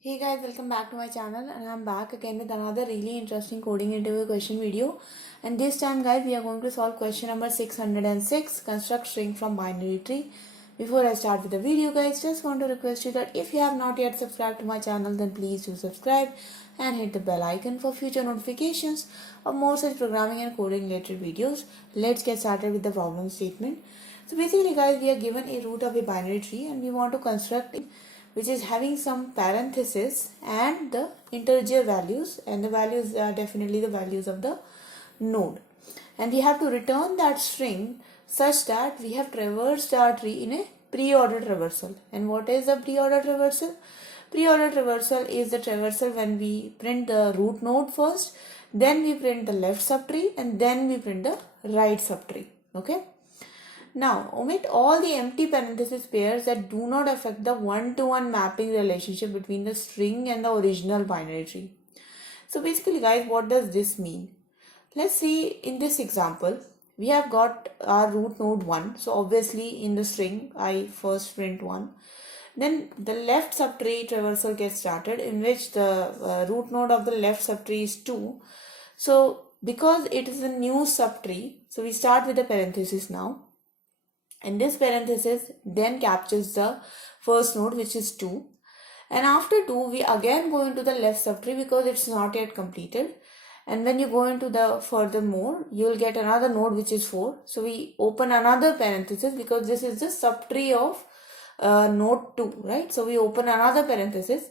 Hey guys, welcome back to my channel, and I'm back again with another really interesting coding interview question video. And this time guys, we are going to solve question number 606, construct string from binary tree. Before I start with the video guys, just want to request you that if you have not yet subscribed to my channel, then please do subscribe and hit the bell icon for future notifications of more such programming and coding related videos. Let's get started with the problem statement. So basically guys, we are given a root of a binary tree and we want to construct which is having some parenthesis and the integer values, and the values are definitely the values of the node, and we have to return that string such that we have traversed our tree in a pre-order traversal. And what is the pre-order traversal? Pre-order traversal is the traversal when we print the root node first, then we print the left subtree, and then we print the right subtree. Okay. Now, omit all the empty parenthesis pairs that do not affect the one-to-one mapping relationship between the string and the original binary tree. So basically guys, what does this mean? Let's see, in this example, we have got our root node 1. So obviously in the string, I first print 1. Then the left subtree traversal gets started, in which the root node of the left subtree is 2. So because it is a new subtree, so we start with the parenthesis now. And this parenthesis then captures the first node, which is 2. And after 2, we again go into the left subtree because it's not yet completed. And when you go into the furthermore, you will get another node which is 4. So we open another parenthesis because this is the subtree of node 2, right? So we open another parenthesis.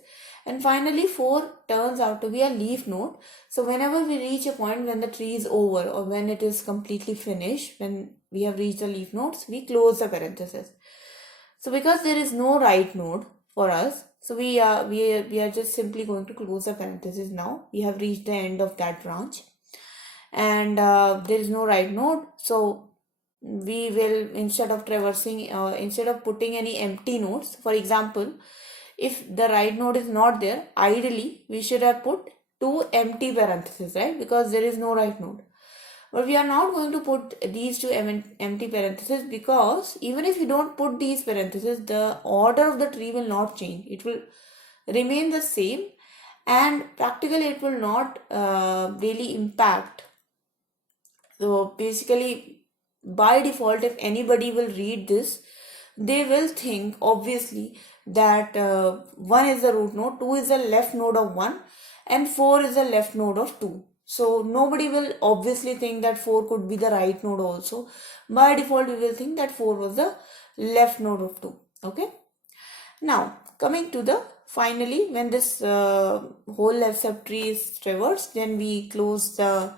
And finally 4 turns out to be a leaf node. So whenever we reach a point when the tree is over, or when it is completely finished, when we have reached the leaf nodes, we close the parenthesis. So because there is no right node for us, so we are just simply going to close the parenthesis now. We have reached the end of that branch, and there is no right node. So we will, instead of putting any empty nodes, for example, if the right node is not there, ideally we should have put 2 empty parentheses, right? Because there is no right node. But we are not going to put these 2 empty parentheses, because even if you don't put these parentheses, the order of the tree will not change. It will remain the same, and practically it will not really impact. So basically, by default, if anybody will read this, they will think obviously that 1 is the root node, 2 is the left node of 1, and 4 is the left node of 2. So nobody will obviously think that 4 could be the right node also. By default, we will think that 4 was the left node of 2. Okay. Now, coming to the finally, when this whole left subtree is traversed, then we close the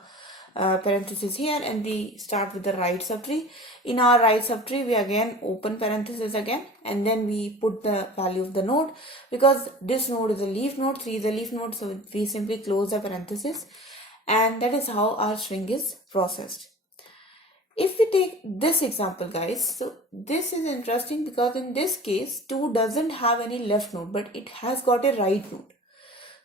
parenthesis here and we start with the right subtree. In our right subtree, we again open parenthesis again, and then we put the value of the node, because this node is a leaf node, 3 is a leaf node, so we simply close the parenthesis, and that is how our string is processed. If we take this example guys, so this is interesting because in this case 2 doesn't have any left node, but it has got a right node.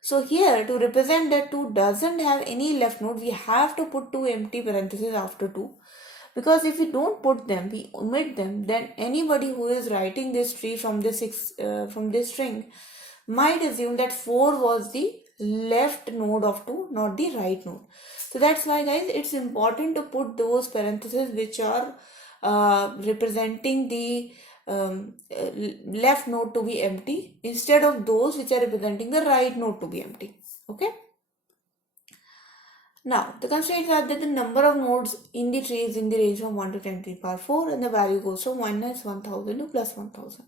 So here, to represent that 2 doesn't have any left node, we have to put 2 empty parentheses after 2. Because if we don't put them, we omit them, then anybody who is writing this tree from this string might assume that 4 was the left node of 2, not the right node. So that's why guys, it's important to put those parentheses which are representing the left node to be empty, instead of those which are representing the right node to be empty. Okay. Now, the constraints are that the number of nodes in the tree is in the range from 1 to 10 to the power 4, and the value goes from minus 1000 to plus 1000.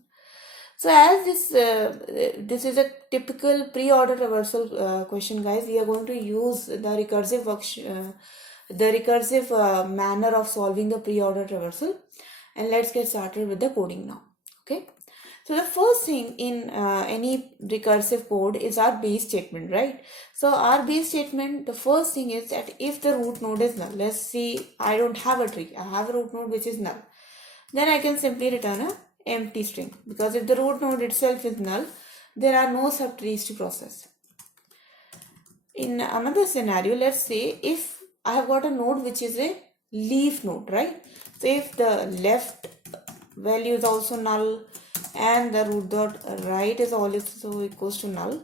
So as this is a typical pre-order traversal question guys, we are going to use the recursive manner of solving the pre-order traversal, and let's get started with the coding now. Okay. So the first thing in any recursive code is our base statement, right? So our base statement, the first thing is that if the root node is null, let's see, I don't have a tree, I have a root node which is null, then I can simply return a empty string, because if the root node itself is null, there are no subtrees to process. In another scenario, let's say if I have got a node which is a leaf node, right? So if the left value is also null and the root dot right is also equals to null.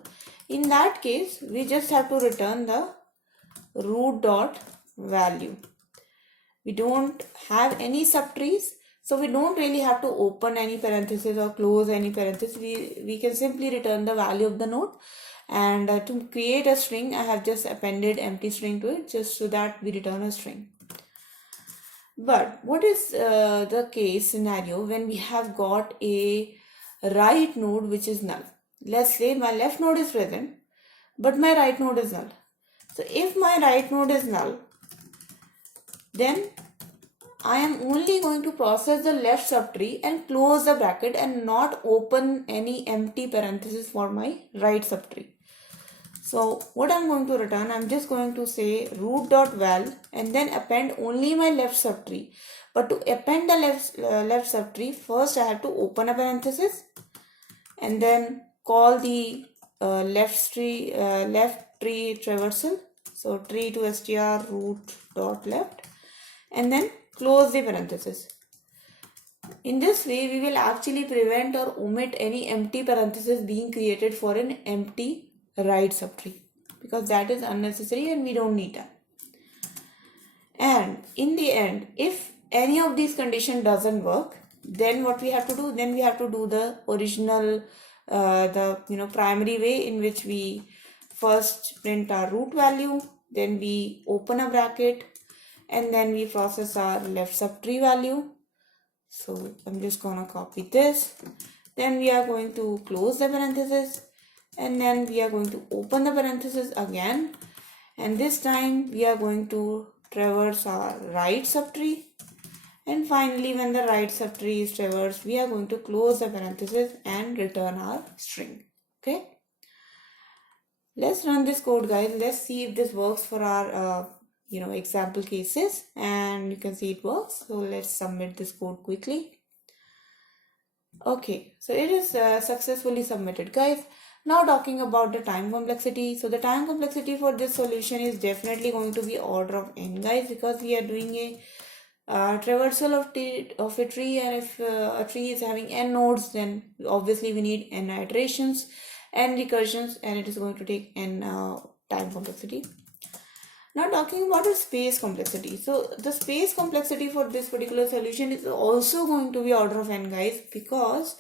In that case, we just have to return the root dot value. We don't have any subtrees, so we don't really have to open any parenthesis or close any parenthesis. We can simply return the value of the node. And to create a string, I have just appended empty string to it just so that we return a string. But what is the case scenario when we have got a right node which is null? Let's say my left node is present, but my right node is null. So if my right node is null, then I am only going to process the left subtree and close the bracket and not open any empty parenthesis for my right subtree. So what I'm going to return, I'm just going to say root.val and then append only my left subtree. But to append the left subtree, first I have to open a parenthesis and then call the left tree traversal. So tree to str root.left and then close the parenthesis. In this way, we will actually prevent or omit any empty parenthesis being created for an empty right subtree, because that is unnecessary and we don't need that. And in the end, if any of these conditions doesn't work, then what we have to do, then we have to do the original primary way, in which we first print our root value, then we open a bracket, and then we process our left subtree value. So I'm just gonna copy this. Then we are going to close the parenthesis, and then we are going to open the parenthesis again, and this time we are going to traverse our right subtree, and finally when the right subtree is traversed, we are going to close the parenthesis and return our string. Okay, let's run this code, guys. Let's see if this works for our example cases, and you can see it works. So let's submit this code quickly. Okay, so it is successfully submitted, guys. Now talking about the time complexity. So the time complexity for this solution is definitely going to be order of n, guys, because we are doing a traversal of a tree, and if a tree is having n nodes, then obviously we need n iterations, n recursions, and it is going to take n time complexity. Now talking about the space complexity. So the space complexity for this particular solution is also going to be order of n, guys, because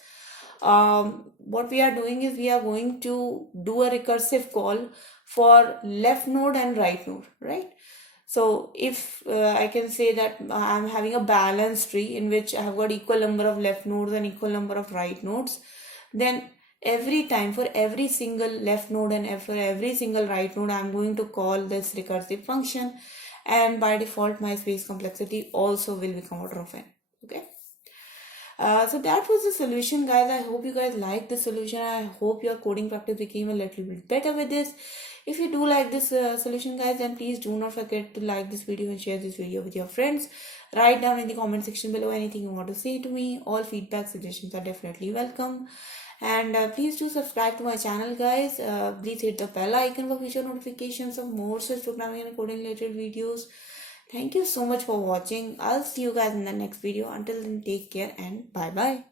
what we are doing is we are going to do a recursive call for left node and right node, right? So if I can say that I'm having a balanced tree in which I have got equal number of left nodes and equal number of right nodes, then every time for every single left node and for every single right node, I'm going to call this recursive function, and by default my space complexity also will become order of n. Okay. So that was the solution, guys. I hope you guys like the solution. I hope your coding practice became a little bit better with this. If you do like this solution, guys, then please do not forget to like this video and share this video with your friends. Write down in the comment section below anything you want to say to me. All feedback, suggestions are definitely welcome. And please do subscribe to my channel, guys. Please hit the bell icon for future notifications of more such programming and coding related videos. Thank you so much for watching. I'll see you guys in the next video. Until then, take care and bye bye.